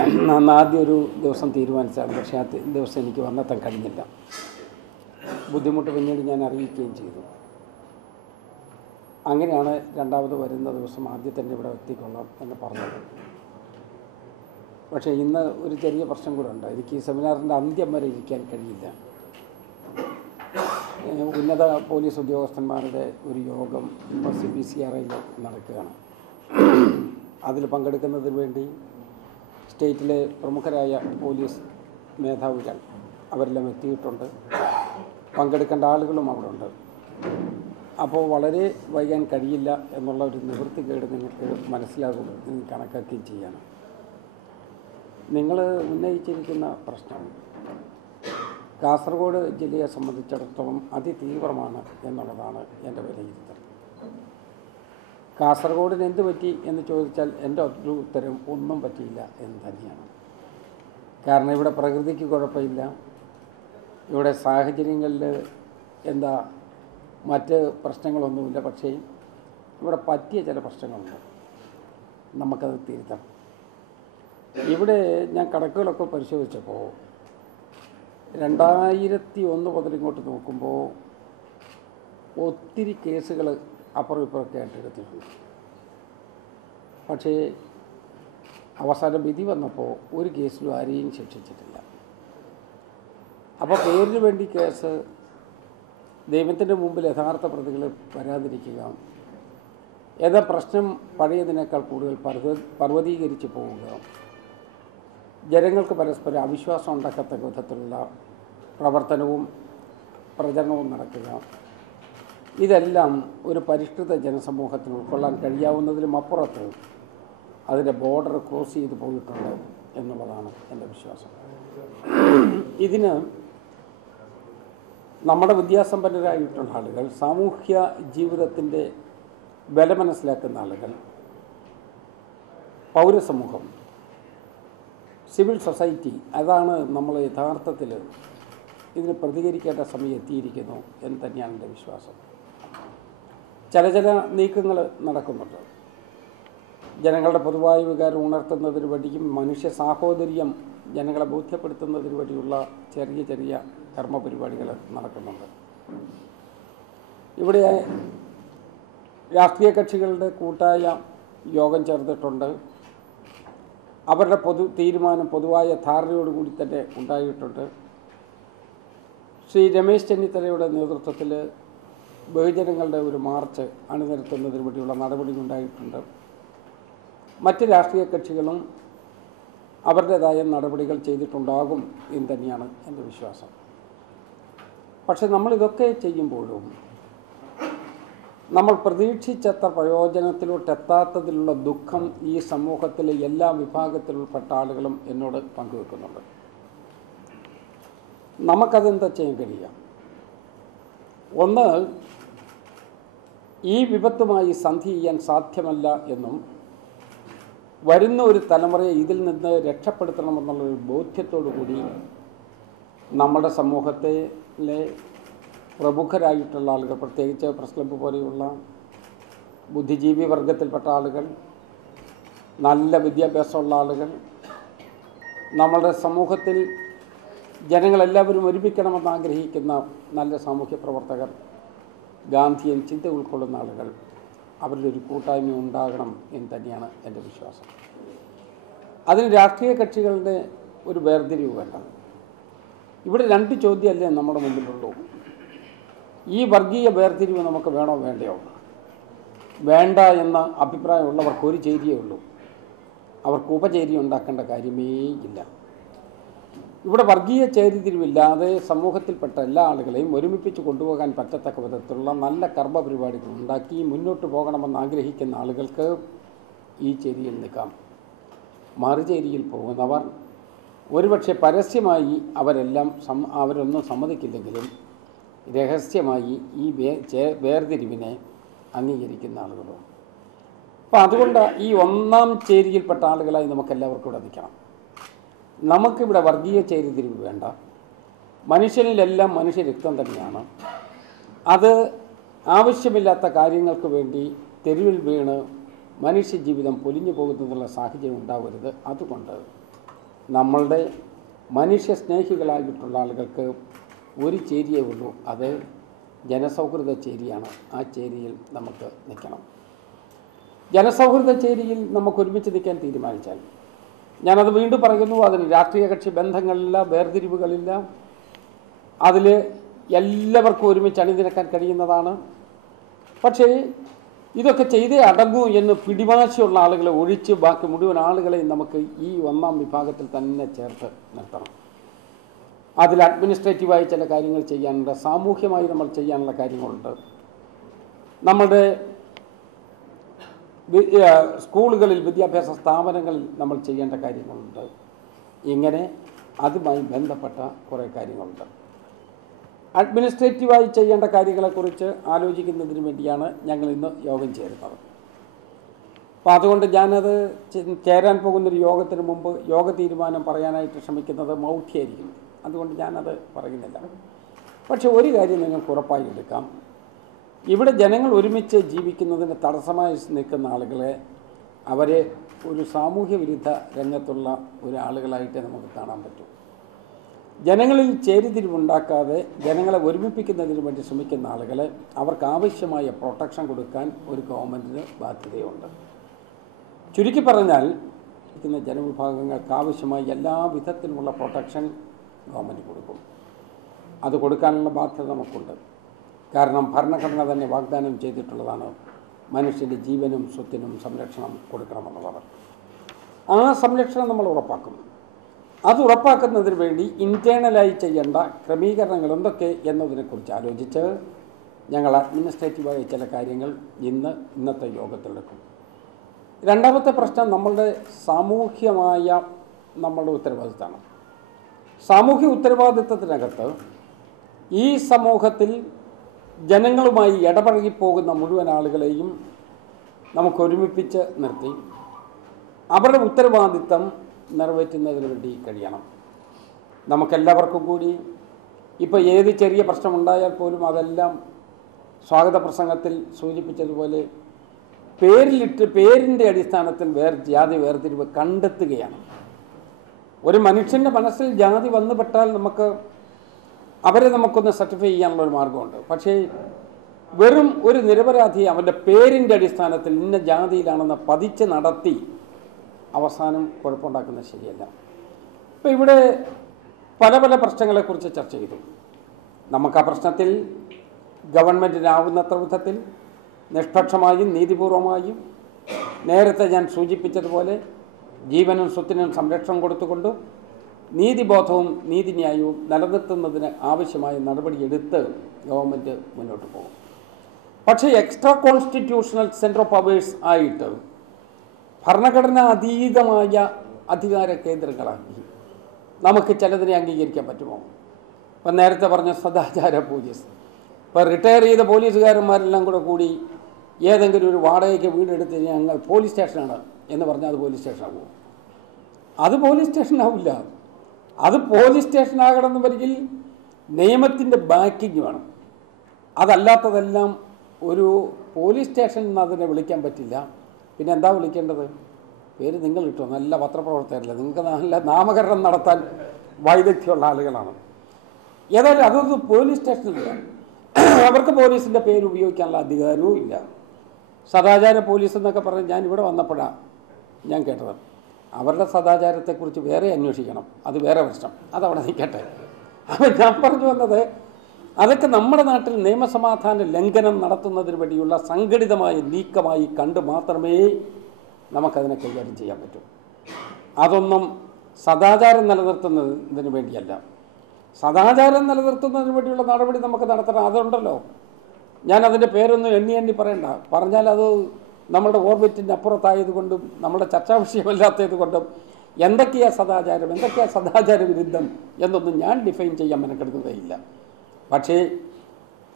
അന്ന് ആദ്യം ഒരു ദിവസം തീരുമാനിച്ചാണ്, പക്ഷേ ആ ദിവസം എനിക്ക് വന്നെത്താൻ കഴിഞ്ഞില്ല. ബുദ്ധിമുട്ട് പിന്നീട് ഞാൻ അറിയിക്കുകയും ചെയ്തു. അങ്ങനെയാണ് രണ്ടാമത് വരുന്ന ദിവസം ആദ്യം തന്നെ ഇവിടെ എത്തിക്കൊള്ളാം എന്ന് പറഞ്ഞത്. പക്ഷേ ഇന്ന് ഒരു ചെറിയ പ്രശ്നം കൂടെ ഉണ്ട്. എനിക്ക് ഈ സെമിനാറിൻ്റെ അന്ത്യം വരെ ഇരിക്കാൻ കഴിയില്ല. ഉന്നത പോലീസ് ഉദ്യോഗസ്ഥന്മാരുടെ ഒരു യോഗം ഇപ്പോൾ CPCRIൽ നടക്കുകയാണ്. അതിൽ പങ്കെടുക്കുന്നതിന് വേണ്ടി സ്റ്റേറ്റിലെ പ്രമുഖരായ പോലീസ് മേധാവികൾ അവരെല്ലാം എത്തിയിട്ടുണ്ട്. പങ്കെടുക്കേണ്ട ആളുകളും അവിടെ ഉണ്ട്. അപ്പോൾ വളരെ വൈകാൻ കഴിയില്ല എന്നുള്ള ഒരു നിവൃത്തികേട് നിങ്ങൾക്ക് മനസ്സിലാകും എന്ന് കണക്കാക്കുകയും ചെയ്യണം. നിങ്ങൾ ഉന്നയിച്ചിരിക്കുന്ന പ്രശ്നം കാസർഗോഡ് ജില്ലയെ സംബന്ധിച്ചിടത്തോളം അതിതീവ്രമാണ് എന്നുള്ളതാണ് എൻ്റെ വിലയിരുത്തൽ. കാസർഗോഡിന് എന്ത് പറ്റി എന്ന് ചോദിച്ചാൽ എൻ്റെ ഒരു ഉത്തരം ഒന്നും പറ്റിയില്ല എന്ന് തന്നെയാണ്. കാരണം ഇവിടെ പ്രകൃതിക്ക് കുഴപ്പമില്ല, ഇവിടെ സാഹചര്യങ്ങളിൽ മറ്റ് പ്രശ്നങ്ങളൊന്നുമില്ല. പക്ഷേ ഇവിടെ പറ്റിയ ചില പ്രശ്നങ്ങളുണ്ട്, നമുക്കത് തിരുത്തണം. ഇവിടെ ഞാൻ കണക്കുകളൊക്കെ പരിശോധിച്ചപ്പോൾ 2001 മുതൽ ഇങ്ങോട്ട് നോക്കുമ്പോൾ ഒത്തിരി കേസുകൾ അപ്പുറം ഇപ്പുറമൊക്കെ ആയിട്ട് എടുത്തിട്ടുണ്ട്. പക്ഷേ അവസാനം വിധി വന്നപ്പോൾ ഒരു കേസിലും ആരെയും ശിക്ഷിച്ചിട്ടില്ല. അപ്പോൾ പേരിന് വേണ്ടി കേസ്, ദൈവത്തിൻ്റെ മുമ്പിൽ യഥാർത്ഥ പ്രതികൾ വരാതിരിക്കുക, ഏതാ പ്രശ്നം പഴയതിനേക്കാൾ കൂടുതൽ പർവ്വതീകരിച്ച് പോവുക, ജനങ്ങൾക്ക് പരസ്പരം അവിശ്വാസം ഉണ്ടാക്കത്തക്ക വിധത്തിലുള്ള പ്രവർത്തനവും പ്രചരണവും നടക്കുക, ഇതെല്ലാം ഒരു പരിഷ്കൃത ജനസമൂഹത്തിന് ഉൾക്കൊള്ളാൻ കഴിയാവുന്നതിലും അപ്പുറത്ത് അതിൻ്റെ ബോർഡർ ക്രോസ് ചെയ്ത് പോയിട്ടുണ്ട് എന്നുള്ളതാണ് എൻ്റെ വിശ്വാസം. ഇതിന് നമ്മുടെ വിദ്യാസമ്പന്നരായിട്ടുള്ള ആളുകൾ, സാമൂഹ്യ ജീവിതത്തിൻ്റെ വില മനസ്സിലാക്കുന്ന ആളുകൾ, പൗരസമൂഹം, സിവിൽ സൊസൈറ്റി, അതാണ് നമ്മൾ യഥാർത്ഥത്തിൽ ഇതിന് പ്രതികരിക്കേണ്ട സമയം എത്തിയിരിക്കുന്നു എന്ന് തന്നെയാണ് എൻ്റെ വിശ്വാസം. ചില നീക്കങ്ങൾ നടക്കുന്നുണ്ട്. ജനങ്ങളുടെ പൊതുവായ വികാരം ഉണർത്തുന്നതിന് വേണ്ടിയും മനുഷ്യ സാഹോദര്യം ജനങ്ങളെ ബോധ്യപ്പെടുത്തുന്നതിന് വേണ്ടിയുള്ള ചെറിയ കർമ്മപരിപാടികൾ നടക്കുന്നുണ്ട്. ഇവിടെ രാഷ്ട്രീയ കക്ഷികളുടെ കൂട്ടായ യോഗം ചേർന്നിട്ടുണ്ട്. അവരുടെ തീരുമാനം പൊതുവായ ധാരണയോടുകൂടി തന്നെ ഉണ്ടായിട്ടുണ്ട്. ശ്രീ രമേശ് ചെന്നിത്തലയുടെ നേതൃത്വത്തിൽ ബഹുജനങ്ങളുടെ ഒരു മാർച്ച് അണിനിരത്തുന്നതിന് വേണ്ടിയുള്ള നടപടി ഉണ്ടായിട്ടുണ്ട്. മറ്റ് രാഷ്ട്രീയ കക്ഷികളും അവരുടേതായ നടപടികൾ ചെയ്തിട്ടുണ്ടാകും എന്ന് തന്നെയാണ് എൻ്റെ വിശ്വാസം. പക്ഷെ നമ്മളിതൊക്കെ ചെയ്യുമ്പോഴും നമ്മൾ പ്രതീക്ഷിച്ചത്ര പ്രയോജനത്തിലോട്ടെത്താത്തതിലുള്ള ദുഃഖം ഈ സമൂഹത്തിലെ എല്ലാ വിഭാഗത്തിലുൾപ്പെട്ട ആളുകളും എന്നോട് പങ്കുവെക്കുന്നുണ്ട്. നമുക്കതെന്താ ചെയ്യാൻ കഴിയുക? ഒന്ന്, ഈ വിപത്തുമായി സന്ധി ചെയ്യാൻ സാധ്യമല്ല എന്നും വരുന്ന ഒരു തലമുറയെ ഇതിൽ നിന്ന് രക്ഷപ്പെടുത്തണമെന്നുള്ളൊരു ബോധ്യത്തോടു കൂടി നമ്മുടെ സമൂഹത്തിലെ പ്രമുഖരായിട്ടുള്ള ആളുകൾ, പ്രത്യേകിച്ച് പ്രസ് ക്ലബ്ബ് പോലെയുള്ള ബുദ്ധിജീവി വർഗത്തിൽപ്പെട്ട ആളുകൾ, നല്ല വിദ്യാഭ്യാസമുള്ള ആളുകൾ, നമ്മുടെ സമൂഹത്തിൽ ജനങ്ങളെല്ലാവരും ഒരുമിക്കണമെന്ന് ആഗ്രഹിക്കുന്ന നല്ല സാമൂഹ്യ പ്രവർത്തകർ, ഗാന്ധിയൻ ചിന്ത ഉൾക്കൊള്ളുന്ന ആളുകൾ, അവരുടെ ഒരു കൂട്ടായ്മ ഉണ്ടാകണം എന്ന് തന്നെയാണ് എൻ്റെ വിശ്വാസം. അതിന് രാഷ്ട്രീയ കക്ഷികളുടെ ഒരു വേർതിരിവ് വേണ്ട. ഇവിടെ രണ്ട് ചോദ്യമല്ലേ നമ്മുടെ മുമ്പിലുള്ളൂ. ഈ വർഗീയ വേർതിരിവ് നമുക്ക് വേണോ വേണ്ടയോ? വേണ്ട എന്ന അഭിപ്രായമുള്ളവർക്ക് ഒരു ചേരിയേ ഉള്ളൂ. അവർക്ക് ഉപചേരി ഉണ്ടാക്കേണ്ട കാര്യമേ ഇല്ല. ഇവിടെ വർഗീയ ചേരിതിരിവില്ലാതെ സമൂഹത്തിൽപ്പെട്ട എല്ലാ ആളുകളെയും ഒരുമിപ്പിച്ച് കൊണ്ടുപോകാൻ പറ്റത്തക്ക വിധത്തിലുള്ള നല്ല കർമ്മ പരിപാടികൾ ഉണ്ടാക്കി മുന്നോട്ട് പോകണമെന്ന് ആഗ്രഹിക്കുന്ന ആളുകൾക്ക് ഈ ചേരിയിൽ നിൽക്കാം. മറുചേരിയിൽ പോകുന്നവർ ഒരുപക്ഷെ പരസ്യമായി അവരൊന്നും സമ്മതിക്കില്ലെങ്കിലും രഹസ്യമായി ഈ വേർതിരിവിനെ അംഗീകരിക്കുന്ന ആളുകളും. അപ്പം അതുകൊണ്ട് ഈ ഒന്നാം ചേരിയിൽപ്പെട്ട ആളുകളായി നമുക്കെല്ലാവർക്കും ഇവിടെ നിൽക്കണം. നമുക്കിവിടെ വർഗീയ ചേരിതിരിവ് വേണ്ട. മനുഷ്യനിലെല്ലാം മനുഷ്യരക്തം തന്നെയാണ്. അത് ആവശ്യമില്ലാത്ത കാര്യങ്ങൾക്ക് വേണ്ടി തെരുവിൽ വീണ് മനുഷ്യജീവിതം പൊലിഞ്ഞു പോകുന്നതിനുള്ള സാഹചര്യം ഉണ്ടാവരുത്. അതുകൊണ്ട് നമ്മളുടെ മനുഷ്യ സ്നേഹികളായിട്ടുള്ള ആളുകൾക്ക് ഒരു ചേരിയേ ഉള്ളൂ, അത് ജനസൗഹൃദ ചേരിയാണ്. ആ ചേരിയിൽ നമുക്ക് നിൽക്കണം. ജനസൗഹൃദ ചേരിയിൽ നമുക്ക് ഒരുമിച്ച് നിൽക്കാൻ തീരുമാനിച്ചാൽ, ഞാനത് വീണ്ടും പറയുന്നു, അതിന് രാഷ്ട്രീയ കക്ഷി ബന്ധങ്ങളില്ല, വേർതിരിവുകളില്ല. അതിൽ എല്ലാവർക്കും ഒരുമിച്ച് അണിനിരക്കാൻ കഴിയുന്നതാണ്. പക്ഷേ ഇതൊക്കെ ചെയ്തേ അടങ്ങൂ എന്ന് പിടിവാശിയുള്ള ആളുകളെ ഒഴിച്ച് ബാക്കി മുഴുവൻ ആളുകളെയും നമുക്ക് ഈ ഒന്നാം വിഭാഗത്തിൽ തന്നെ ചേർത്ത് നിർത്തണം. അതിൽ അഡ്മിനിസ്ട്രേറ്റീവായി ചില കാര്യങ്ങൾ ചെയ്യാനുണ്ട്, സാമൂഹ്യമായി നമ്മൾ ചെയ്യാനുള്ള കാര്യങ്ങളുണ്ട്. നമ്മുടെ സ്കൂളുകളിൽ, വിദ്യാഭ്യാസ സ്ഥാപനങ്ങളിൽ നമ്മൾ ചെയ്യേണ്ട കാര്യങ്ങളുണ്ട്. ഇങ്ങനെ അതുമായി ബന്ധപ്പെട്ട കുറേ കാര്യങ്ങളുണ്ട്. അഡ്മിനിസ്ട്രേറ്റീവായി ചെയ്യേണ്ട കാര്യങ്ങളെക്കുറിച്ച് ആലോചിക്കുന്നതിന് വേണ്ടിയാണ് ഞങ്ങൾ ഇന്ന് യോഗം ചേരുന്നത്. അപ്പോൾ അതുകൊണ്ട് ഞാനത് ചേരാൻ പോകുന്നൊരു യോഗത്തിന് മുമ്പ് യോഗ തീരുമാനം പറയാനായിട്ട് ശ്രമിക്കുന്നത് മൗഢ്യമായിരിക്കും. അതുകൊണ്ട് ഞാനത് പറയുന്നില്ല. പക്ഷെ ഒരു കാര്യം നിങ്ങൾക്ക് ഉറപ്പായി എടുക്കാം, ഇവിടെ ജനങ്ങൾ ഒരുമിച്ച് ജീവിക്കുന്നതിന് തടസ്സമായി നിൽക്കുന്ന ആളുകളെ, അവരെ ഒരു സാമൂഹ്യ വിരുദ്ധ രംഗത്തുള്ള ഒരാളുകളായിട്ടേ നമുക്ക് കാണാൻ പറ്റൂ. ജനങ്ങളിൽ ചേരിതിരിവുണ്ടാക്കാതെ ജനങ്ങളെ ഒരുമിപ്പിക്കുന്നതിന് വേണ്ടി ശ്രമിക്കുന്ന ആളുകളെ, അവർക്ക് ആവശ്യമായ പ്രൊട്ടക്ഷൻ കൊടുക്കാൻ ഒരു ഗവൺമെൻറ്റിന് ബാധ്യതയുണ്ട്. ചുരുക്കി പറഞ്ഞാൽ, ജനവിഭാഗങ്ങൾക്ക് ആവശ്യമായ എല്ലാ വിധത്തിലുമുള്ള പ്രൊട്ടക്ഷൻ ഗവൺമെൻറ് കൊടുക്കും. അത് കൊടുക്കാനുള്ള ബാധ്യത നമുക്കുണ്ട്. കാരണം ഭരണഘടന തന്നെ വാഗ്ദാനം ചെയ്തിട്ടുള്ളതാണ് മനുഷ്യൻ്റെ ജീവനും സ്വത്തിനും സംരക്ഷണം കൊടുക്കണമെന്നുള്ളത്. ആ സംരക്ഷണം നമ്മൾ ഉറപ്പാക്കും. അത് ഉറപ്പാക്കുന്നതിന് വേണ്ടി ഇൻറ്റേണലായി ചെയ്യേണ്ട ക്രമീകരണങ്ങൾ എന്തൊക്കെ എന്നതിനെക്കുറിച്ച് ആലോചിച്ച് ഞങ്ങൾ അഡ്മിനിസ്ട്രേറ്റീവായ ചില കാര്യങ്ങൾ ഇന്നത്തെ യോഗത്തിലെടുക്കും. രണ്ടാമത്തെ പ്രശ്നം നമ്മളുടെ സാമൂഹ്യമായ നമ്മളുടെ ഉത്തരവാദിത്തമാണ്. സാമൂഹ്യ ഉത്തരവാദിത്തത്തിനകത്ത് ഈ സമൂഹത്തിൽ ജനങ്ങളുമായി ഇടപഴകിപ്പോകുന്ന മുഴുവൻ ആളുകളെയും നമുക്ക് ഒരുമിപ്പിച്ച് നിർത്തി അവരുടെ ഉത്തരവാദിത്തം നിറവേറ്റുന്നതിന് വേണ്ടി കഴിയണം. നമുക്കെല്ലാവർക്കും കൂടി ഇപ്പോൾ ഏത് ചെറിയ പ്രശ്നമുണ്ടായാൽ പോലും അതെല്ലാം സ്വാഗത പ്രസംഗത്തിൽ സൂചിപ്പിച്ചതുപോലെ പേരിൻ്റെ അടിസ്ഥാനത്തിൽ ജാതി വേർതിരിവ് കണ്ടെത്തുകയാണ്. ഒരു മനുഷ്യൻ്റെ മനസ്സിൽ ജാതി വന്നുപെട്ടാൽ അവരെ നമുക്കൊന്ന് സർട്ടിഫൈ ചെയ്യാനുള്ള ഒരു മാർഗമുണ്ട്. പക്ഷേ വെറും ഒരു നിരപരാധിയെ അവൻ്റെ പേരിൻ്റെ അടിസ്ഥാനത്തിൽ ഇന്ന ജാതിയിലാണെന്ന് പതിച്ച് നടത്തി അവസാനം കുഴപ്പമുണ്ടാക്കുന്നത് ശരിയല്ല. ഇപ്പോൾ ഇവിടെ പല പല പ്രശ്നങ്ങളെക്കുറിച്ച് ചർച്ച ചെയ്തു. നമുക്ക് ആ പ്രശ്നത്തിൽ ഗവൺമെൻറ്റിനാവുന്നത്ര വിധത്തിൽ നിഷ്പക്ഷമായും നീതിപൂർവമായും നേരത്തെ ഞാൻ സൂചിപ്പിച്ചതുപോലെ ജീവനും സ്വത്തിനും സംരക്ഷണം കൊടുത്തുകൊണ്ടും നീതിബോധവും നീതിന്യായവും നിലനിർത്തുന്നതിന് ആവശ്യമായ നടപടിയെടുത്ത് ഗവൺമെൻറ് മുന്നോട്ട് പോകും. പക്ഷേ extra constitutional centre of powers ആയിട്ട് ഭരണഘടനാ അതീതമായ അധികാര കേന്ദ്രങ്ങളാക്കി നമുക്ക് ചിലതിനെ അംഗീകരിക്കാൻ പറ്റുമോ? ഇപ്പം നേരത്തെ പറഞ്ഞ സദാചാര പോലീസ്, ഇപ്പോൾ റിട്ടയർ ചെയ്ത പോലീസുകാരന്മാരെല്ലാം കൂടി ഏതെങ്കിലും ഒരു വാടകയ്ക്ക് വീടെടുത്ത് ഞങ്ങൾ പോലീസ് സ്റ്റേഷനാണ് എന്ന് പറഞ്ഞാൽ അത് പോലീസ് സ്റ്റേഷനാകുമോ? അത് പോലീസ് സ്റ്റേഷനാവില്ല. അത് പോലീസ് സ്റ്റേഷനാകണമെന്നുണ്ടെങ്കിൽ നിയമത്തിൻ്റെ ബാക്കിങ് വേണം. അതല്ലാത്തതെല്ലാം ഒരു പോലീസ് സ്റ്റേഷൻ എന്ന് അതിനെ വിളിക്കാൻ പറ്റില്ല. പിന്നെ എന്താ വിളിക്കേണ്ടത്? പേര് നിങ്ങൾ കിട്ടുമോ? നല്ല പത്രപ്രവർത്തകരല്ല, നിങ്ങൾക്ക് നല്ല നാമകരണം നടത്താൻ വൈദഗ്ധ്യമുള്ള ആളുകളാണ്. ഏതായാലും അതൊന്നും പോലീസ് സ്റ്റേഷനില്ല. അവർക്ക് പോലീസിൻ്റെ പേര് ഉപയോഗിക്കാനുള്ള അധികാരവും ഇല്ല. സദാചാര പോലീസ് എന്നൊക്കെ പറഞ്ഞ് ഞാൻ ഇവിടെ വന്നപ്പോഴാണ് ഞാൻ കേട്ടത്. അവരുടെ സദാചാരത്തെക്കുറിച്ച് വേറെ അന്വേഷിക്കണം, അത് വേറെ പ്രശ്നം, അതവിടെ നിൽക്കട്ടെ. അപ്പം ഞാൻ പറഞ്ഞു വന്നത്, അതൊക്കെ നമ്മുടെ നാട്ടിൽ നിയമസമാധാന ലംഘനം നടത്തുന്നതിന് വേണ്ടിയുള്ള സംഘടിതമായ നീക്കമായി കണ്ട് മാത്രമേ നമുക്കതിനെ കൈകാര്യം ചെയ്യാൻ പറ്റൂ. അതൊന്നും സദാചാരം നിലനിർത്തുന്നതിന് വേണ്ടിയല്ല. സദാചാരം നിലനിർത്തുന്നതിന് വേണ്ടിയുള്ള നടപടി നമുക്ക് നടത്തണം. അതുണ്ടല്ലോ, ഞാൻ അതിൻ്റെ പേരൊന്നും എണ്ണി പറയണ്ട. പറഞ്ഞാൽ അത് നമ്മുടെ ഓർബിറ്റിൻ്റെ അപ്പുറത്തായതുകൊണ്ടും നമ്മുടെ ചർച്ചാ വിഷയമല്ലാത്തത് കൊണ്ടും എന്തൊക്കെയാണ് സദാചാരം, എന്തൊക്കെയാണ് സദാചാര വിരുദ്ധം എന്നൊന്നും ഞാൻ ഡിഫൈൻ ചെയ്യാൻ മെനക്കെടുക്കുകയില്ല. പക്ഷേ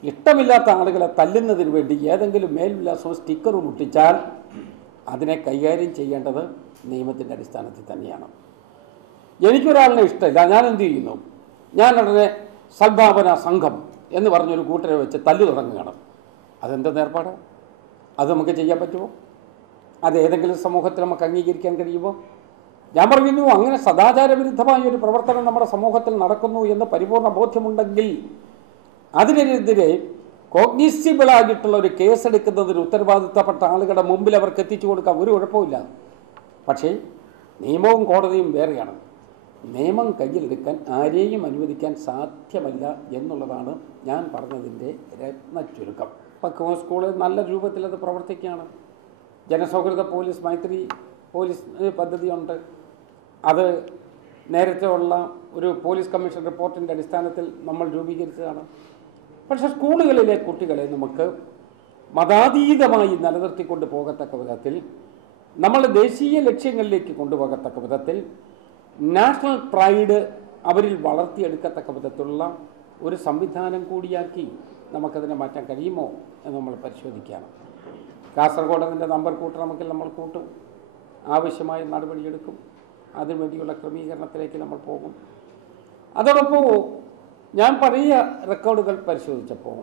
ഇഷ്ടമില്ലാത്ത ആളുകളെ തല്ലുന്നതിന് വേണ്ടി ഏതെങ്കിലും മേൽവിലാസവും സ്റ്റിക്കറും മുട്ടിച്ചാൽ അതിനെ കൈകാര്യം ചെയ്യേണ്ടത് നിയമത്തിൻ്റെ അടിസ്ഥാനത്തിൽ തന്നെയാണ്. എനിക്കൊരാളിനെ ഇഷ്ടമില്ല, ഞാൻ എന്ത് ചെയ്യുന്നു? ഞാൻ ഉടനെ സദ്ഭാവന സംഘം എന്ന് പറഞ്ഞൊരു കൂട്ടരെ വെച്ച് തല്ലു തുടങ്ങുകയാണ്. അതെന്താ ഏർപ്പാട്? അത് നമുക്ക് ചെയ്യാൻ പറ്റുമോ? അത് ഏതെങ്കിലും സമൂഹത്തിൽ നമുക്ക് അംഗീകരിക്കാൻ കഴിയുമോ? ഞാൻ പറയുന്നു, അങ്ങനെ സദാചാരവിരുദ്ധമായ ഒരു പ്രവർത്തനം നമ്മുടെ സമൂഹത്തിൽ നടക്കുന്നു എന്ന് പരിപൂർണ ബോധ്യമുണ്ടെങ്കിൽ അതിനെതിരെ കോഗ്നിസിബിളായിട്ടുള്ള ഒരു കേസെടുക്കുന്നതിന് ഉത്തരവാദിത്തപ്പെട്ട ആളുകളുടെ മുമ്പിൽ അവർക്ക് എത്തിച്ചു കൊടുക്കാൻ ഒരു കുഴപ്പമില്ല. പക്ഷേ നിയമവും കോടതിയും വേറെയാണ്. നിയമം കയ്യിലെടുക്കാൻ ആരെയും അനുവദിക്കാൻ സാധ്യമല്ല എന്നുള്ളതാണ് ഞാൻ പറഞ്ഞതിൻ്റെ രത്ന ചുരുക്കം. ഇപ്പോൾ സ്കൂളിൽ നല്ല രൂപത്തിൽ അത് പ്രവർത്തിക്കുകയാണ്. ജനസൗഹൃദ പോലീസ് മൈത്രി പോലീസ് പദ്ധതിയുണ്ട്. അത് നേരത്തെ ഉള്ള ഒരു പോലീസ് കമ്മീഷൻ റിപ്പോർട്ടിൻ്റെ അടിസ്ഥാനത്തിൽ നമ്മൾ രൂപീകരിച്ചതാണ്. പക്ഷേ സ്കൂളുകളിലെ കുട്ടികളെ നമുക്ക് മതാതീതമായി നിലനിർത്തിക്കൊണ്ട് പോകത്തക്ക വിധത്തിൽ, നമ്മൾ ദേശീയ ലക്ഷ്യങ്ങളിലേക്ക് കൊണ്ടുപോകത്തക്ക വിധത്തിൽ, നാഷണൽ പ്രൈഡ് അവരിൽ വളർത്തിയെടുക്കത്തക്ക വിധത്തിലുള്ള ഒരു സംവിധാനം കൂടിയാക്കി നമുക്കതിനെ മാറ്റാൻ കഴിയുമോ എന്ന് നമ്മൾ പരിശോധിക്കുകയാണ്. കാസർഗോഡ് അതിൻ്റെ നമ്പർ കൂട്ടണമെങ്കിൽ നമ്മൾ കൂട്ടും, ആവശ്യമായ നടപടിയെടുക്കും, അതിനുവേണ്ടിയുള്ള ക്രമീകരണത്തിലേക്ക് നമ്മൾ പോകും. അതോടൊപ്പം ഞാൻ പഴയ റെക്കോർഡുകൾ പരിശോധിച്ചപ്പോൾ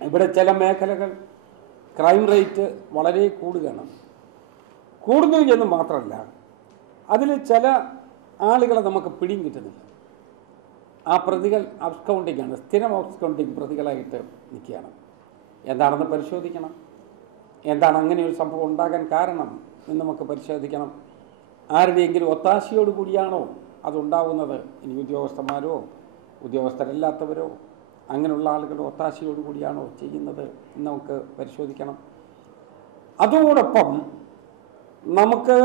ഇവിടെ ചില മേഖലകൾ ക്രൈം റേറ്റ് വളരെ കൂടുന്നു എന്ന് മാത്രമല്ല, അതിൽ ചില ആളുകളെ നമുക്ക് പിടിയും കിട്ടുന്നില്ല. ആ പ്രതികൾ അബ്സ്കൗണ്ടിങ്ങാണ്, സ്ഥിരം അബ്സ്കൗണ്ടിങ് പ്രതികളായിട്ട് നിൽക്കുകയാണ്. എന്താണെന്ന് പരിശോധിക്കണം. എന്താണ് അങ്ങനെ ഒരു സംഭവം ഉണ്ടാകാൻ കാരണം എന്ന് നമുക്ക് പരിശോധിക്കണം. ആരുടെയെങ്കിലും ഒത്താശയോടുകൂടിയാണോ അതുണ്ടാവുന്നത്? ഇനി ഉദ്യോഗസ്ഥന്മാരോ ഉദ്യോഗസ്ഥരല്ലാത്തവരോ അങ്ങനെയുള്ള ആളുകളുടെ ഒത്താശയോടുകൂടിയാണോ ചെയ്യുന്നത് എന്ന് നമുക്ക് പരിശോധിക്കണം. അതോടൊപ്പം നമുക്ക്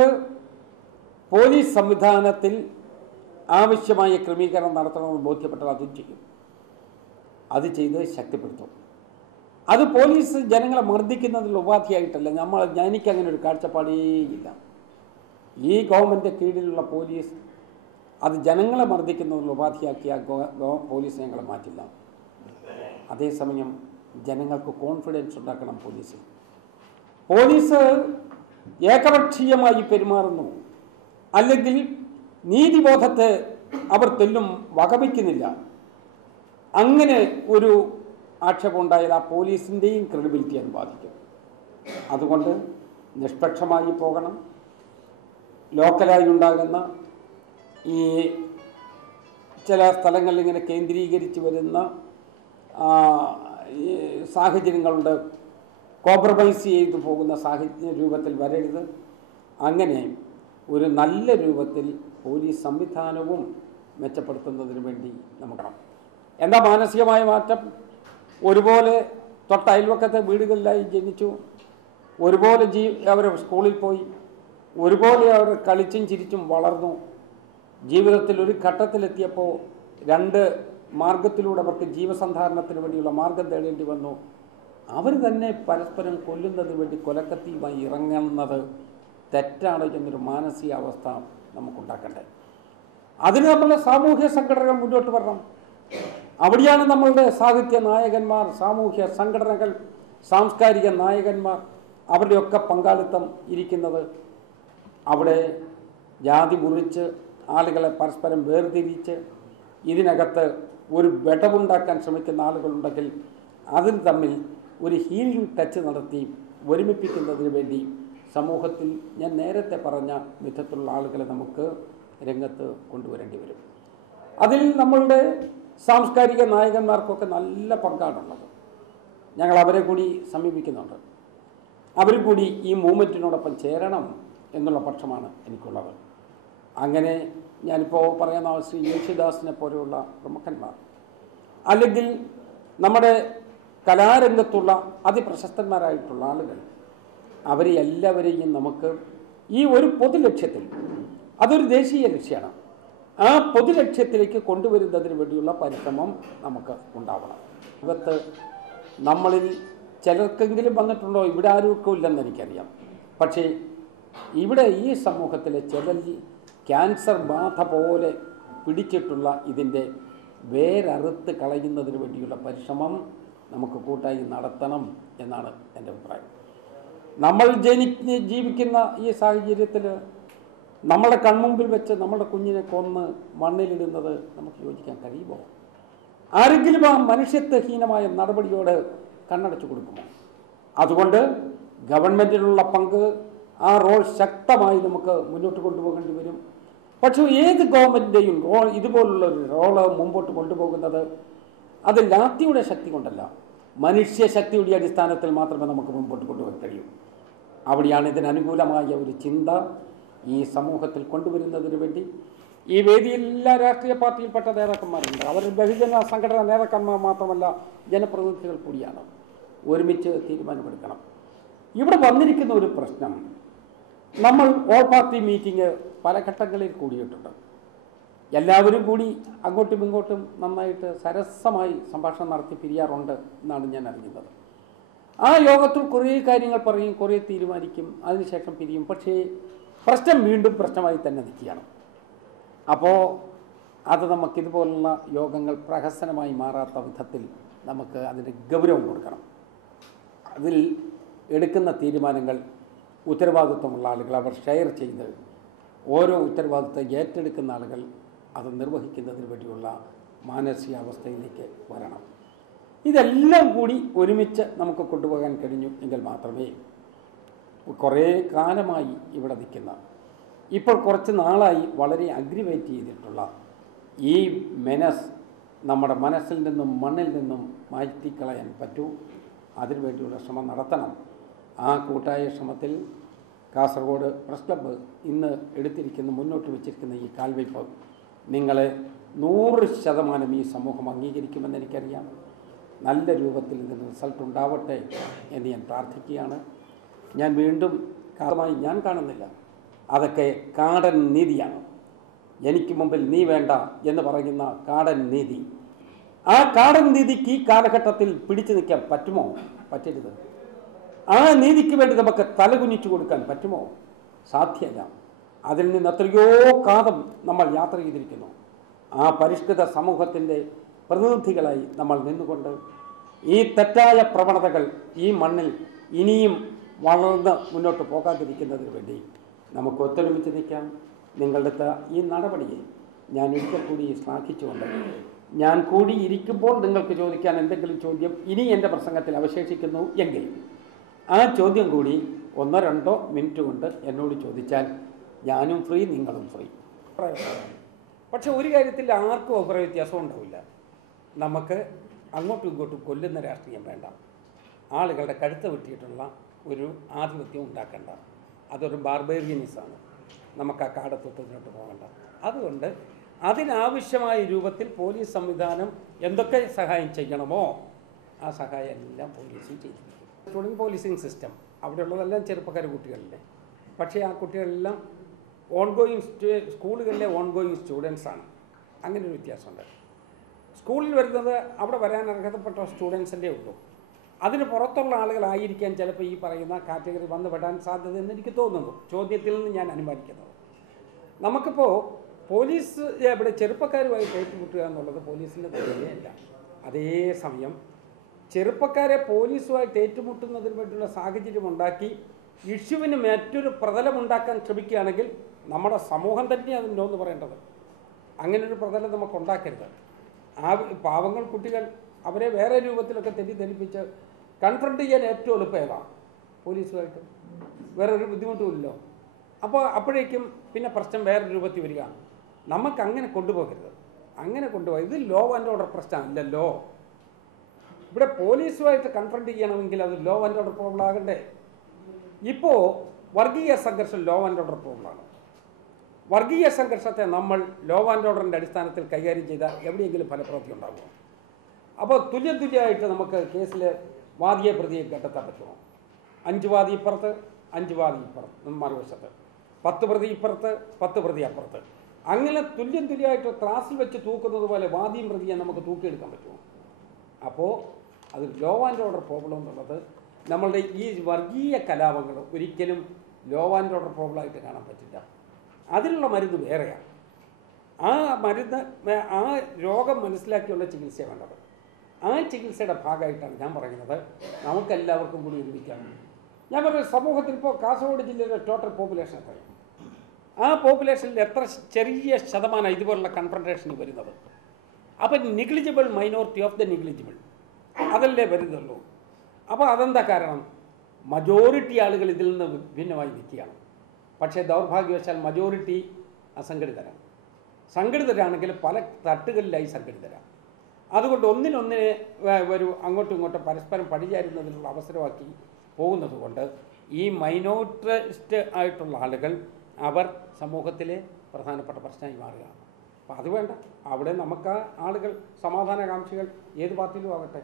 പോലീസ് സംവിധാനത്തിൽ ആവശ്യമായ ക്രമീകരണം നടത്തണമെന്ന് ബോധ്യപ്പെട്ടാൽ അതും ചെയ്യും. അത് ചെയ്ത് ശക്തിപ്പെടുത്തും. അത് പോലീസ് ജനങ്ങളെ മർദ്ദിക്കുന്നതിൽ ഉപാധിയായിട്ടല്ല. എനിക്കങ്ങനെ ഒരു കാഴ്ചപ്പാടേയില്ല. ഈ ഗവൺമെൻറ് കീഴിലുള്ള പോലീസ് അത് ജനങ്ങളെ മർദ്ദിക്കുന്നതിൽ ഉപാധിയാക്കിയ പോലീസ് ഞങ്ങളെ മാറ്റില്ല. അതേസമയം ജനങ്ങൾക്ക് കോൺഫിഡൻസ് ഉണ്ടാക്കണം. പോലീസ് ഏകപക്ഷീയമായി പെരുമാറുന്നു, അല്ലെങ്കിൽ നീതിബോധത്തെ അവർ വകവയ്ക്കുന്നില്ല, അങ്ങനെ ഒരു ആക്ഷേപം ഉണ്ടായാൽ ആ പോലീസിൻ്റെയും ക്രെഡിബിലിറ്റി അത് ബാധിക്കും. അതുകൊണ്ട് നിഷ്പക്ഷമായി പോകണം. ലോക്കലായി ഉണ്ടാകുന്ന ഈ ചില സ്ഥലങ്ങളിൽ ഇങ്ങനെ കേന്ദ്രീകരിച്ച് വരുന്ന സാഹചര്യങ്ങളുണ്ട്. കോംപ്രമൈസ് ചെയ്തു പോകുന്ന സാഹചര്യ രൂപത്തിൽ വരരുത്. അങ്ങനെ ഒരു നല്ല രൂപത്തിൽ പോലീസ് സംവിധാനവും മെച്ചപ്പെടുത്തുന്നതിന് വേണ്ടി നമുക്ക് എന്താ മാനസികമായ മാറ്റം? ഒരുപോലെ തൊട്ടയൽവക്കത്തെ വീടുകളിലായി ജനിച്ചു, ഒരുപോലെ അവർ സ്കൂളിൽ പോയി, ഒരുപോലെ അവർ കളിച്ചും ചിരിച്ചും വളർന്നു. ജീവിതത്തിൽ ഒരു ഘട്ടത്തിലെത്തിയപ്പോൾ രണ്ട് മാർഗത്തിലൂടെ അവർക്ക് ജീവസന്ധാരണത്തിന് വേണ്ടിയുള്ള മാർഗം തേടേണ്ടി വന്നു. അവർ തന്നെ പരസ്പരം കൊല്ലുന്നതിന് വേണ്ടി കൊലക്കത്തിയുമായി ഇറങ്ങുന്നത് തെറ്റാണ് എന്നൊരു മാനസികാവസ്ഥ നമുക്കുണ്ടാക്കണ്ടേ. അതിന് നമ്മളുടെ സാമൂഹ്യ സംഘടനകൾ മുന്നോട്ട് വരണം. അവിടെയാണ് നമ്മളുടെ സാഹിത്യ നായകന്മാർ, സാമൂഹ്യ സംഘടനകൾ, സാംസ്കാരിക നായകന്മാർ, അവരുടെയൊക്കെ പങ്കാളിത്തം ഇരിക്കുന്നത്. അവിടെ ജാതി മുറിച്ച് ആളുകളെ പരസ്പരം വേർതിരിച്ച് ഇതിനകത്ത് ഒരു വെടവുണ്ടാക്കാൻ ശ്രമിക്കുന്ന ആളുകളുണ്ടെങ്കിൽ അതിന് തമ്മിൽ ഒരു ഹീലിംഗ് ടച്ച് നടത്തി ഒരുമിപ്പിക്കുന്നതിന് വേണ്ടി സമൂഹത്തിൽ ഞാൻ നേരത്തെ പറഞ്ഞ വിധത്തിലുള്ള ആളുകളെ നമുക്ക് രംഗത്ത് കൊണ്ടുവരേണ്ടി വരും. അതിൽ നമ്മളുടെ സാംസ്കാരിക നായകന്മാർക്കൊക്കെ നല്ല പങ്കാണുള്ളത്. ഞങ്ങൾ അവരെ കൂടി സമീപിക്കുന്നുണ്ട്. അവർ കൂടി ഈ മൂവ്മെൻറ്റിനോടൊപ്പം ചേരണം എന്നുള്ള പക്ഷമാണ് എനിക്കുള്ളത്. അങ്ങനെ ഞാനിപ്പോൾ പറയുന്ന ശ്രീ യേശുദാസിനെ പോലെയുള്ള പ്രമുഖന്മാർ, അല്ലെങ്കിൽ നമ്മുടെ കലാരംഗത്തുള്ള അതിപ്രശസ്തന്മാരായിട്ടുള്ള ആളുകൾ, അവരെ എല്ലാവരെയും നമുക്ക് ഈ ഒരു പൊതുലക്ഷ്യത്തിൽ, അതൊരു ദേശീയ ലക്ഷ്യമാണ്, ആ പൊതുലക്ഷ്യത്തിലേക്ക് കൊണ്ടുവരുന്നതിന് വേണ്ടിയുള്ള പരിശ്രമം നമുക്ക് ഉണ്ടാവണം. ഇവത്ത് നമ്മളിൽ ചിലർക്കെങ്കിലും വന്നിട്ടുണ്ടോ? ഇവിടെ ആർക്കും ഇല്ലെന്ന് എനിക്കറിയാം. പക്ഷേ ഇവിടെ ഈ സമൂഹത്തിലെ ചിലർ ക്യാൻസർ ബാധ പോലെ പിടിച്ചിട്ടുള്ള ഇതിൻ്റെ വേരറുത്ത് കളയുന്നതിന് വേണ്ടിയുള്ള പരിശ്രമം നമുക്ക് കൂട്ടായി നടത്തണം എന്നാണ് എൻ്റെ അഭിപ്രായം. നമ്മൾ ജീവിക്കുന്ന ഈ സാഹചര്യത്തിൽ നമ്മളെ കൺമുമ്പിൽ വെച്ച് നമ്മുടെ കുഞ്ഞിനെ കൊന്ന് മണ്ണിലിടുന്നത് നമുക്ക് യോജിക്കാൻ കഴിയുമോ? ആരെങ്കിലും ആ മനുഷ്യത്വഹീനമായ നടപടിയോട് കണ്ണടച്ചു കൊടുക്കുമോ? അതുകൊണ്ട് ഗവൺമെൻറ്റിനുള്ള പങ്ക്, ആ റോൾ ശക്തമായി നമുക്ക് മുന്നോട്ട് കൊണ്ടുപോകേണ്ടി വരും. പക്ഷേ ഏത് ഗവൺമെൻറ്റിൻ്റെയും ഇതുപോലുള്ള ഒരു റോള് മുമ്പോട്ട് കൊണ്ടുപോകുന്നത് അത് ലാത്തിയുടെ ശക്തി കൊണ്ടല്ല, മനുഷ്യശക്തിയുടെ അടിസ്ഥാനത്തിൽ മാത്രമേ നമുക്ക് മുമ്പോട്ട് കൊണ്ടുപോകാൻ കഴിയൂ. അവിടെയാണ് ഇതിനനുകൂലമായ ഒരു ചിന്ത ഈ സമൂഹത്തിൽ കൊണ്ടുവരുന്നതിന് വേണ്ടി ഈ വേദിയിൽ എല്ലാ രാഷ്ട്രീയ പാർട്ടിയിൽപ്പെട്ട നേതാക്കന്മാരുണ്ട്. അവർ ബഹുജന സംഘടനാ നേതാക്കന്മാർ മാത്രമല്ല, ജനപ്രതിനിധികൾ കൂടിയാണ്. ഒരുമിച്ച് തീരുമാനമെടുക്കണം. ഇവിടെ വന്നിരിക്കുന്ന ഒരു പ്രശ്നം, നമ്മൾ ഓൾ പാർട്ടി മീറ്റിംഗ് പല ഘട്ടങ്ങളിൽ കൂടിയിട്ടുണ്ട്. എല്ലാവരും കൂടി അങ്ങോട്ടും ഇങ്ങോട്ടും നന്നായിട്ട് സരസമായി സംഭാഷണം നടത്തി പിരിയാറുണ്ട് എന്നാണ് ഞാൻ അറിയുന്നത്. ആ യോഗത്തിൽ കുറേ കാര്യങ്ങൾ പറയും, കുറേ തീരുമാനിക്കും, അതിനുശേഷം പിരിയും. പക്ഷേ പ്രശ്നം വീണ്ടും പ്രശ്നമായി തന്നെ നിൽക്കുകയാണ്. അപ്പോൾ അത് നമുക്കിതുപോലുള്ള യോഗങ്ങൾ പ്രഹസനമായി മാറാത്ത വിധത്തിൽ നമുക്ക് അതിന് ഗൗരവം കൊടുക്കണം. അതിൽ എടുക്കുന്ന തീരുമാനങ്ങൾ ഉത്തരവാദിത്വമുള്ള ആളുകൾ അവർ ഷെയർ ചെയ്ത് ഓരോ ഉത്തരവാദിത്വം ഏറ്റെടുക്കുന്ന ആളുകൾ അത് നിർവഹിക്കുന്നതിന് വേണ്ടിയുള്ള മാനസികാവസ്ഥയിലേക്ക് വരണം. ഇതെല്ലാം കൂടി ഒരുമിച്ച് നമുക്ക് കൊണ്ടുപോകാൻ കഴിഞ്ഞു എങ്കിൽ മാത്രമേ കുറേ കാലമായി ഇവിടെ നിൽക്കുന്ന, ഇപ്പോൾ കുറച്ച് നാളായി വളരെ അഗ്രിവേറ്റ് ചെയ്തിട്ടുള്ള ഈ നമ്മുടെ മനസ്സിൽ നിന്നും മണ്ണിൽ നിന്നും മാറ്റിക്കളയാൻ പറ്റൂ. അതിനുവേണ്ടിയുള്ള ശ്രമം നടത്തണം. ആ കൂട്ടായ ശ്രമത്തിൽ കാസർഗോഡ് പ്രസ് ക്ലബ്ബ് ഇന്ന് മുന്നോട്ട് വച്ചിരിക്കുന്ന ഈ കാൽവയ്പ് നിങ്ങളെ 100% ഈ സമൂഹം അംഗീകരിക്കുമെന്ന് എനിക്കറിയാം. നല്ല രൂപത്തിൽ ഇതിന് റിസൾട്ട് ഉണ്ടാവട്ടെ എന്ന് ഞാൻ പ്രാർത്ഥിക്കുകയാണ്. ഞാൻ വീണ്ടും കാലമായി ഞാൻ കാണുന്നില്ല, അതൊക്കെ കാടൻ നീതിയാണ്. എനിക്ക് മുമ്പിൽ നീ വേണ്ട എന്ന് പറയുന്ന കാടൻ നീതി, ആ കാടൻ നീതിക്ക് ഈ കാലഘട്ടത്തിൽ പിടിച്ചു നിൽക്കാൻ പറ്റുമോ? പറ്റരുത്. ആ നീതിക്ക് വേണ്ടി നമുക്ക് തലകുനിച്ചു കൊടുക്കാൻ പറ്റുമോ? സാധ്യമല്ല. അതിൽ നിന്ന് എത്രയോ കാലം നമ്മൾ യാത്ര ചെയ്തിരിക്കുന്നു. ആ പരിഷ്കൃത സമൂഹത്തിൻ്റെ പ്രതിനിധികളായി നമ്മൾ നിന്നുകൊണ്ട് ഈ തെറ്റായ പ്രവണതകൾ ഈ മണ്ണിൽ ഇനിയും വളർന്ന് മുന്നോട്ട് പോകാതിരിക്കുന്നതിന് വേണ്ടി നമുക്ക് ഒത്തൊരുമിച്ച് നിൽക്കാം. നിങ്ങളുടെ ഈ നടപടിയെ ഞാൻ ഒരിക്കൽ കൂടി ശ്ലാഘിച്ചുകൊണ്ട്, ഞാൻ കൂടി ഇരിക്കുമ്പോൾ നിങ്ങൾക്ക് ചോദിക്കാൻ എന്തെങ്കിലും ചോദ്യം ഇനി എൻ്റെ പ്രസംഗത്തിൽ അവശേഷിക്കുന്നു എങ്കിൽ ആ ചോദ്യം കൂടി 1-2 മിനിറ്റ് കൊണ്ട് എന്നോട് ചോദിച്ചാൽ ഞാനും ഫ്രീ, നിങ്ങളും ഫ്രീ. പക്ഷെ ഒരു കാര്യത്തിൽ ആർക്കും അഭിപ്രായ വ്യത്യാസം ഉണ്ടാവില്ല. നമുക്ക് അങ്ങോട്ടും ഇങ്ങോട്ടും കൊല്ലുന്ന രാഷ്ട്രീയം വേണ്ട. ആളുകളുടെ കഴുത്ത് വെട്ടിയിട്ടുള്ള ഒരു ആധിപത്യം ഉണ്ടാക്കേണ്ട. അതൊരു ബാർബേറിയനിസമാണ്. നമുക്ക് ആ കാടത്വത്തിലോട്ട് പോകേണ്ട. അതുകൊണ്ട് അതിനാവശ്യമായ രൂപത്തിൽ പോലീസ് സംവിധാനം എന്തൊക്കെ സഹായം ചെയ്യണമോ ആ സഹായം എല്ലാം പോലീസും ചെയ്തിരിക്കും. സ്റ്റുഡൻറ്റ് പോലീസിങ് സിസ്റ്റം അവിടെയുള്ളതെല്ലാം ചെറുപ്പക്കാർ കുട്ടികളിലെ, പക്ഷേ ആ കുട്ടികളെല്ലാം സ്കൂളുകളിലെ ഓൺഗോയിങ് സ്റ്റുഡൻസാണ്. അങ്ങനെ ഒരു വ്യത്യാസമുണ്ട്. സ്കൂളിൽ വരുന്നത് അവിടെ വരാൻ അർഹതപ്പെട്ട സ്റ്റുഡൻസിൻ്റെ ഉള്ളൂ. അതിന് പുറത്തുള്ള ആളുകളായിരിക്കാൻ ചിലപ്പോൾ ഈ പറയുന്ന കാറ്റഗറി വന്നു പെടാൻ സാധ്യതയെന്ന് എനിക്ക് തോന്നുന്നു, ചോദ്യത്തിൽ നിന്ന് ഞാൻ അനുമാനിക്കുന്നത്. നമുക്കിപ്പോൾ പോലീസ് ഇവിടെ ചെറുപ്പക്കാരുമായി ഏറ്റുമുട്ടുക എന്നുള്ളത് പോലീസിൻ്റെ ധൈര്യമല്ല. അതേസമയം ചെറുപ്പക്കാരെ പോലീസുമായിട്ട് ഏറ്റുമുട്ടുന്നതിന് വേണ്ടിയുള്ള സാഹചര്യം ഉണ്ടാക്കി ഇഷ്യൂവിന് മറ്റൊരു പ്രതലമുണ്ടാക്കാൻ ശ്രമിക്കുകയാണെങ്കിൽ നമ്മുടെ സമൂഹം തന്നെ അതിൻ്റെ ഒന്ന് പറയേണ്ടത്. അങ്ങനൊരു പ്രതലം നമുക്ക് ഉണ്ടാക്കരുത്. ആ പാവങ്ങൾ കുട്ടികൾ അവരെ വേറെ രൂപത്തിലൊക്കെ തെറ്റിദ്ധരിപ്പിച്ച് കൺഫ്രണ്ട് ചെയ്യാൻ ഏറ്റവും എളുപ്പം ഏതാണ്? പോലീസുമായിട്ട്. വേറൊരു ബുദ്ധിമുട്ടുമില്ലല്ലോ. അപ്പോഴേക്കും പിന്നെ പ്രശ്നം വേറെ രൂപത്തിൽ വരികയാണ്. നമുക്കങ്ങനെ കൊണ്ടുപോകരുത്. അങ്ങനെ കൊണ്ടുപോകുക ഇത് ലോ ആൻഡ് ഓർഡർ പ്രശ്നമല്ലല്ലോ. ഇവിടെ പോലീസുമായിട്ട് കൺഫ്രണ്ട് ചെയ്യണമെങ്കിൽ അത് ലോ ആൻഡ് ഓർഡർ പ്രോബ്ലം ആകണ്ടേ? ഇപ്പോൾ വർഗീയ സംഘർഷം ലോ ആൻഡ് ഓർഡർ പ്രോബ്ലമാണ്. വർഗീയ സംഘർഷത്തെ നമ്മൾ ലോ ആൻഡ് ഓർഡറിൻ്റെ അടിസ്ഥാനത്തിൽ കൈകാര്യം ചെയ്താൽ എവിടെയെങ്കിലും ഫലപ്രാപ്തി ഉണ്ടാകുമോ? അപ്പോൾ തുല്യമായിട്ട് നമുക്ക് കേസിൽ വാദിയെ പ്രതിയെ കണ്ടെത്താൻ പറ്റുമോ? 5 വാദി ഇപ്പുറത്ത്, 5 വാദി ഇപ്പുറത്ത്, മറുവശത്ത് 10 പ്രതി ഇപ്പുറത്ത്, 10 പ്രതി അപ്പുറത്ത്. അങ്ങനെ തുല്യമായിട്ട് ത്രാസിൽ വെച്ച് തൂക്കുന്നത് പോലെ വാദിയും പ്രതിയെ നമുക്ക് തൂക്കിയെടുക്കാൻ പറ്റുമോ? അപ്പോൾ അത് ലോ ആൻഡ് ഓർഡർ പ്രോബ്ലം എന്നുള്ളത് നമ്മളുടെ ഈ വർഗീയ കലാപങ്ങൾ ഒരിക്കലും ലോ ആൻഡ് ഓർഡർ പ്രോബ്ലമായിട്ട് കാണാൻ പറ്റില്ല. അതിനുള്ള മരുന്ന് വേറെയാണ്. ആ മരുന്ന് ആ രോഗം മനസ്സിലാക്കിയുള്ള ചികിത്സ വേണ്ടത്. ആ ചികിത്സയുടെ ഭാഗമായിട്ടാണ് ഞാൻ പറയുന്നത് നമുക്കെല്ലാവർക്കും കൂടി ഒരുമിക്കാം. ഞാൻ പറയുന്നത് സമൂഹത്തിൽ ഇപ്പോൾ കാസർഗോഡ് ജില്ലയിലെ ടോട്ടൽ പോപ്പുലേഷൻ എത്രയാണ്? ആ പോപ്പുലേഷനിൽ എത്ര ചെറിയ ശതമാനം ഇതുപോലുള്ള കൺഫ്രണ്ടേഷന് വരുന്നത്? അപ്പം നിഗ്ലിജിബിൾ മൈനോറിറ്റി ഓഫ് ദ നിഗ്ലിജിബിൾ അതല്ലേ വരുന്നുള്ളൂ. അപ്പോൾ അതെന്താ കാരണം? മജോറിറ്റി ആളുകൾ ഇതിൽ നിന്ന് ഭിന്നമായി നിൽക്കുകയാണ്. പക്ഷേ ദൗർഭാഗ്യവശാൽ മജോറിറ്റി അസംഘടിതരാണ്. സംഘടിതരാണെങ്കിൽ പല തട്ടുകളിലായി സംഘടിതരാണ്. അതുകൊണ്ട് ഒന്നിനൊന്നിനെ അങ്ങോട്ടും ഇങ്ങോട്ടും പരസ്പരം പടിചേരുന്നതിനുള്ള അവസരമാക്കി പോകുന്നത് കൊണ്ട് ഈ മൈനോറിസ്റ്റ് ആയിട്ടുള്ള ആളുകൾ അവർ സമൂഹത്തിലെ പ്രധാനപ്പെട്ട പ്രശ്നമായി മാറുകയാണ്. അപ്പം അത് വേണ്ട. അവിടെ നമുക്ക് ആളുകൾ സമാധാനകാംക്ഷികൾ ഏത് പാർട്ടിയിലും ആകട്ടെ,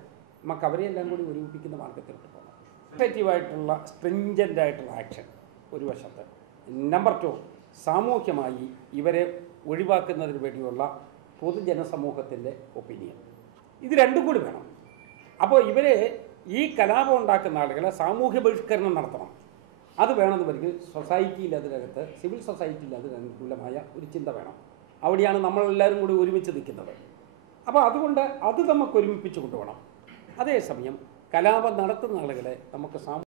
നമുക്ക് അവരെയെല്ലാം കൂടി ഒരുമിപ്പിക്കുന്ന മാർഗത്തിലോട്ട് പോകണം. എഫക്റ്റീവായിട്ടുള്ള സ്ട്രിഞ്ചൻ്റ് ആയിട്ടുള്ള ആക്ഷൻ ഒരു വശത്ത്. നമ്പർ 2, സാമൂഹ്യമായി ഇവരെ ഒഴിവാക്കുന്നതിന് വേണ്ടിയുള്ള പൊതുജനസമൂഹത്തിൻ്റെ ഒപ്പീനിയൻ. ഇത് രണ്ടും കൂടി വേണം. അപ്പോൾ ഇവരെ ഈ കലാപം ഉണ്ടാക്കുന്ന ആളുകളെ സാമൂഹ്യ ബഹിഷ്കരണം നടത്തണം. അത് വേണമെന്ന് പറഞ്ഞാൽ സൊസൈറ്റിയിൽ അതിനകത്ത് സിവിൽ സൊസൈറ്റിയിൽ അതിന് അനുകൂലമായ ഒരു ചിന്ത വേണം. അവിടെയാണ് നമ്മളെല്ലാവരും കൂടി ഒരുമിച്ച് നിൽക്കുന്നത്. അപ്പോൾ അതുകൊണ്ട് അത് നമുക്ക് ഒരുമിപ്പിച്ച് കൊണ്ടുപോകണം. അതേസമയം കലാപം നടത്തുന്ന ആളുകളെ നമുക്ക്